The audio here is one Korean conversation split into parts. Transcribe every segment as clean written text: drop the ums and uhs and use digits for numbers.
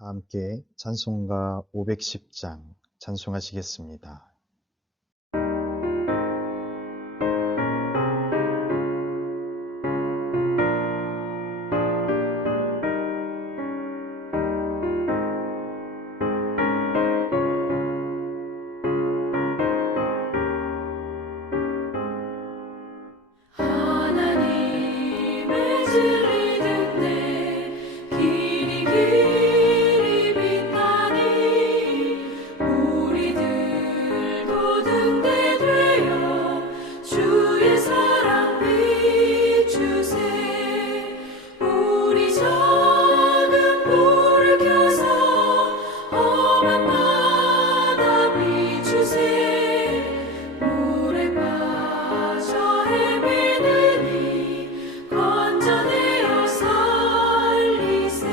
다 함께 찬송가 510장 찬송하시겠습니다. 하나님의 진리 듣네 길이 길이 빛나니 우리들도 등대 되어 주의 사랑 비추세 우리 작은 불을 켜서 험한 바다 비추세 물에 빠져 헤매느니 건져내어 살리세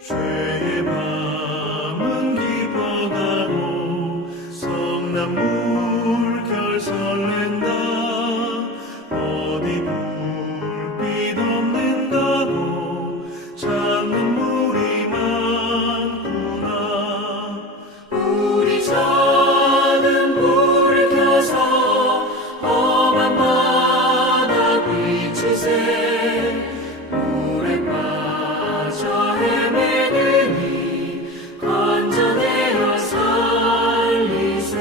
죄의 밤은 깊어가고 성난 물결 설렌다 어디 불빛 없는다고 찾는 물이 많구나 우리 작은 불을 켜서 험한 바다 비추세 물에 빠져 헤매느니 건져내어 살리세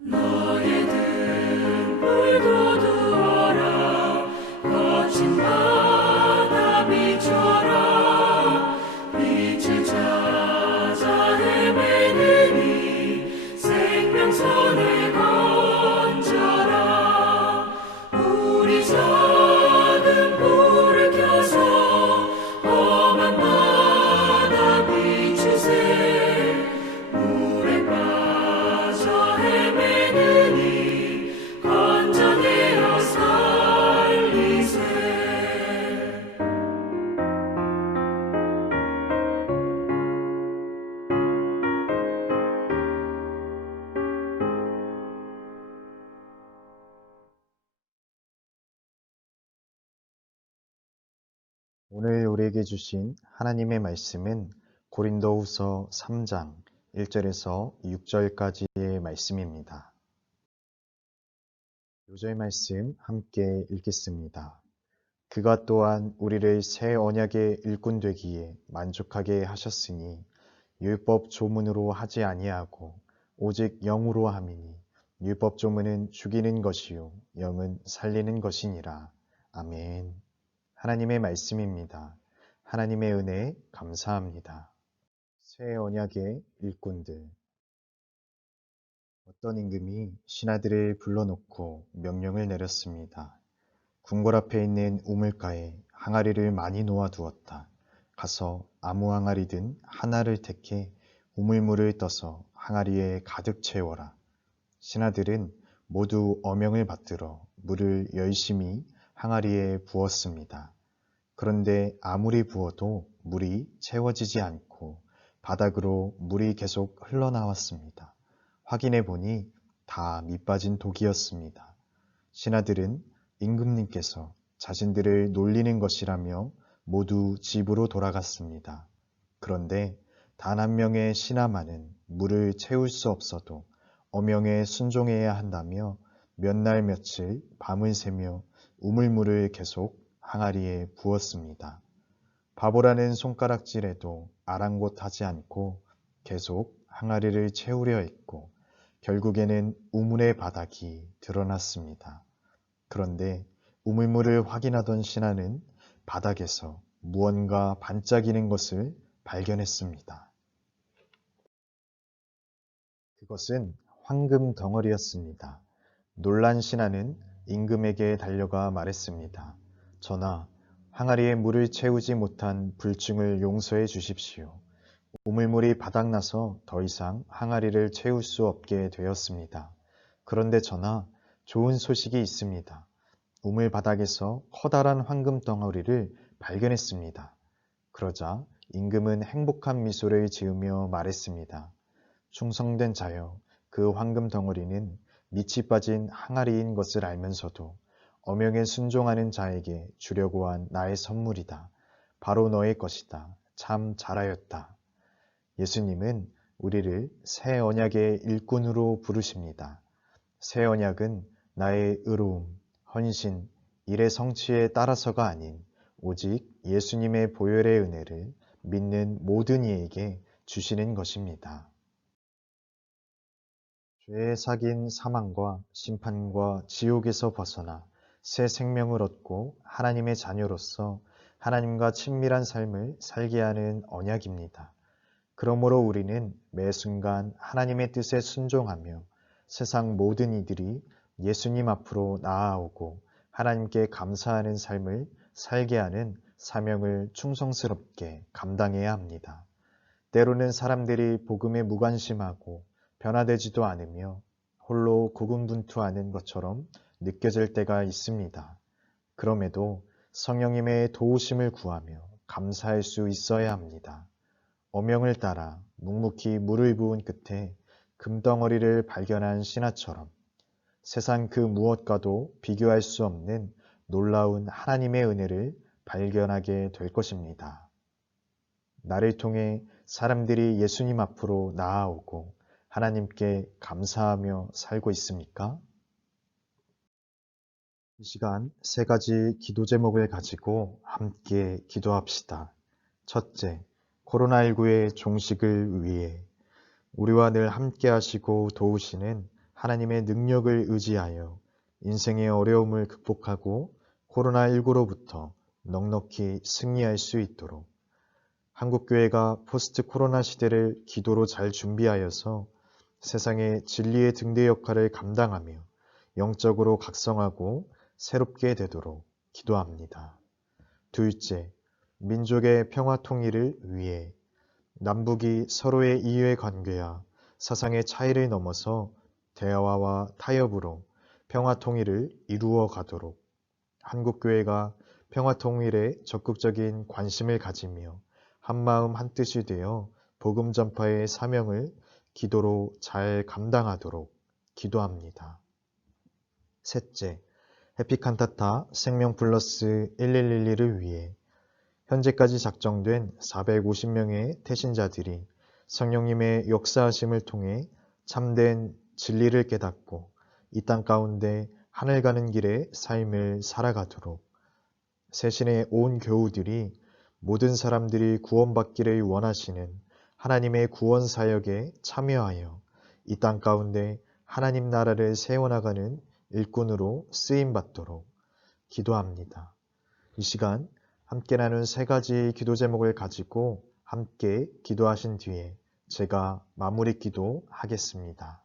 너의 등불도 두어라 거친 바다 빛처럼 빛을 찾아 헤매느니 생명선을 건져라 우리 작은 불을 켜서 험한 바다 비추세 물에 빠져 헤매느니 건져내어 살리세 오늘 우리에게 주신 하나님의 말씀은 고린도후서 3장 1절에서 6절까지의 말씀입니다. 요절 말씀 함께 읽겠습니다. 그가 또한 우리를 새 언약의 일꾼 되기에 만족하게 하셨으니 율법 조문으로 하지 아니하고 오직 영으로 함이니 율법 조문은 죽이는 것이요 영은 살리는 것이니라. 아멘. 하나님의 말씀입니다. 하나님의 은혜 감사합니다. 새 언약의 일꾼들. 어떤 임금이 신하들을 불러놓고 명령을 내렸습니다. 궁궐 앞에 있는 우물가에 항아리를 많이 놓아두었다. 가서 아무 항아리든 하나를 택해 우물물을 떠서 항아리에 가득 채워라. 신하들은 모두 어명을 받들어 물을 열심히 항아리에 부었습니다. 그런데 아무리 부어도 물이 채워지지 않고 바닥으로 물이 계속 흘러나왔습니다. 확인해 보니 다 밑빠진 독이었습니다. 신하들은 임금님께서 자신들을 놀리는 것이라며 모두 집으로 돌아갔습니다. 그런데 단 한 명의 신하만은 물을 채울 수 없어도 어명에 순종해야 한다며 몇 날 며칠 밤을 새며 우물물을 계속 항아리에 부었습니다. 바보라는 손가락질에도 아랑곳하지 않고 계속 항아리를 채우려 했고 결국에는 우물의 바닥이 드러났습니다. 그런데 우물물을 확인하던 신하는 바닥에서 무언가 반짝이는 것을 발견했습니다. 그것은 황금 덩어리였습니다. 놀란 신하는 임금에게 달려가 말했습니다. 전하, 항아리에 물을 채우지 못한 불충을 용서해 주십시오. 우물물이 바닥나서 더 이상 항아리를 채울 수 없게 되었습니다. 그런데 전하, 좋은 소식이 있습니다. 우물 바닥에서 커다란 황금 덩어리를 발견했습니다. 그러자 임금은 행복한 미소를 지으며 말했습니다. 충성된 자여, 그 황금 덩어리는 밑이 빠진 항아리인 것을 알면서도 어명에 순종하는 자에게 주려고 한 나의 선물이다. 바로 너의 것이다. 참 잘하였다. 예수님은 우리를 새 언약의 일꾼으로 부르십니다. 새 언약은 나의 의로움, 헌신, 일의 성취에 따라서가 아닌 오직 예수님의 보혈의 은혜를 믿는 모든 이에게 주시는 것입니다. 죄에 sak인 사망과 심판과 지옥에서 벗어나 새 생명을 얻고 하나님의 자녀로서 하나님과 친밀한 삶을 살게 하는 언약입니다. 그러므로 우리는 매 순간 하나님의 뜻에 순종하며 세상 모든 이들이 예수님 앞으로 나아오고 하나님께 감사하는 삶을 살게 하는 사명을 충성스럽게 감당해야 합니다. 때로는 사람들이 복음에 무관심하고 변화되지도 않으며 홀로 고군분투하는 것처럼 느껴질 때가 있습니다. 그럼에도 성령님의 도우심을 구하며 감사할 수 있어야 합니다. 어명을 따라 묵묵히 물을 부은 끝에 금덩어리를 발견한 신하처럼 세상 그 무엇과도 비교할 수 없는 놀라운 하나님의 은혜를 발견하게 될 것입니다. 나를 통해 사람들이 예수님 앞으로 나아오고 하나님께 감사하며 살고 있습니까? 이 시간 세 가지 기도 제목을 가지고 함께 기도합시다. 첫째, 코로나19의 종식을 위해 우리와 늘 함께 하시고 도우시는 하나님의 능력을 의지하여 인생의 어려움을 극복하고 코로나19로부터 넉넉히 승리할 수 있도록 한국교회가 포스트 코로나 시대를 기도로 잘 준비하여서 세상의 진리의 등대 역할을 감당하며 영적으로 각성하고 새롭게 되도록 기도합니다. 둘째, 민족의 평화 통일을 위해 남북이 서로의 이해 관계와 사상의 차이를 넘어서 대화와 타협으로 평화 통일을 이루어 가도록 한국교회가 평화 통일에 적극적인 관심을 가지며 한마음 한뜻이 되어 복음 전파의 사명을 기도로 잘 감당하도록 기도합니다. 셋째, 해피칸타타 생명 플러스 1112를 위해 현재까지 작정된 450명의 태신자들이 성령님의 역사하심을 통해 참된 진리를 깨닫고 이 땅 가운데 하늘 가는 길의 삶을 살아가도록 새신의 온 교우들이 모든 사람들이 구원받기를 원하시는 하나님의 구원 사역에 참여하여 이 땅 가운데 하나님 나라를 세워나가는 일꾼으로 쓰임받도록 기도합니다. 이 시간 함께 나눈 세 가지 기도 제목을 가지고 함께 기도하신 뒤에 제가 마무리 기도하겠습니다.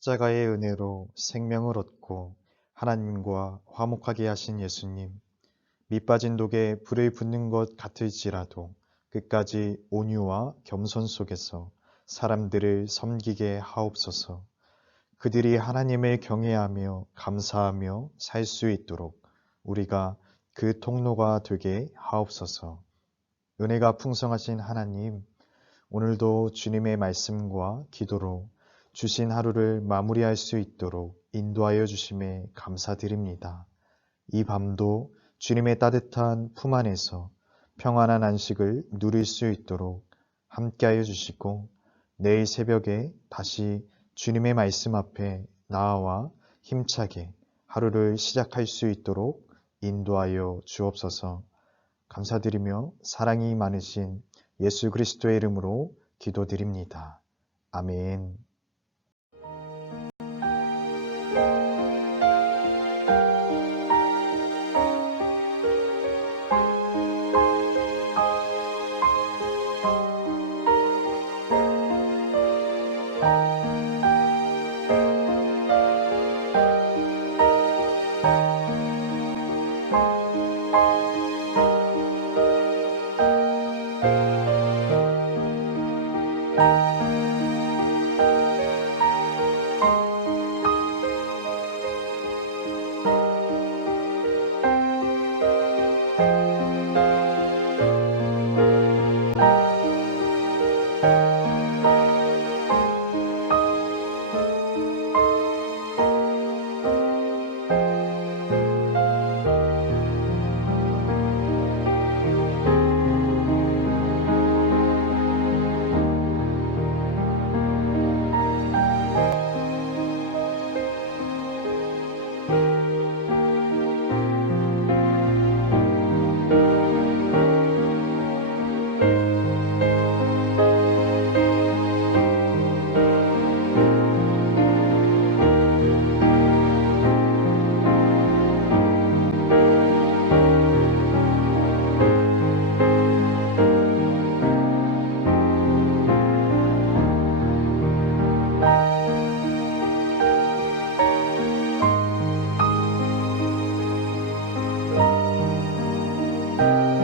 십자가의 은혜로 생명을 얻고 하나님과 화목하게 하신 예수님, 밑빠진 독에 불을 붙는 것 같을지라도 끝까지 온유와 겸손 속에서 사람들을 섬기게 하옵소서. 그들이 하나님을 경외하며 감사하며 살 수 있도록 우리가 그 통로가 되게 하옵소서. 은혜가 풍성하신 하나님, 오늘도 주님의 말씀과 기도로 주신 하루를 마무리할 수 있도록 인도하여 주심에 감사드립니다. 이 밤도 주님의 따뜻한 품 안에서 평안한 안식을 누릴 수 있도록 함께하여 주시고 내일 새벽에 다시 주님의 말씀 앞에 나아와 힘차게 하루를 시작할 수 있도록 인도하여 주옵소서. 감사드리며 사랑이 많으신 예수 그리스도의 이름으로 기도드립니다. 아멘. 주시옵소서.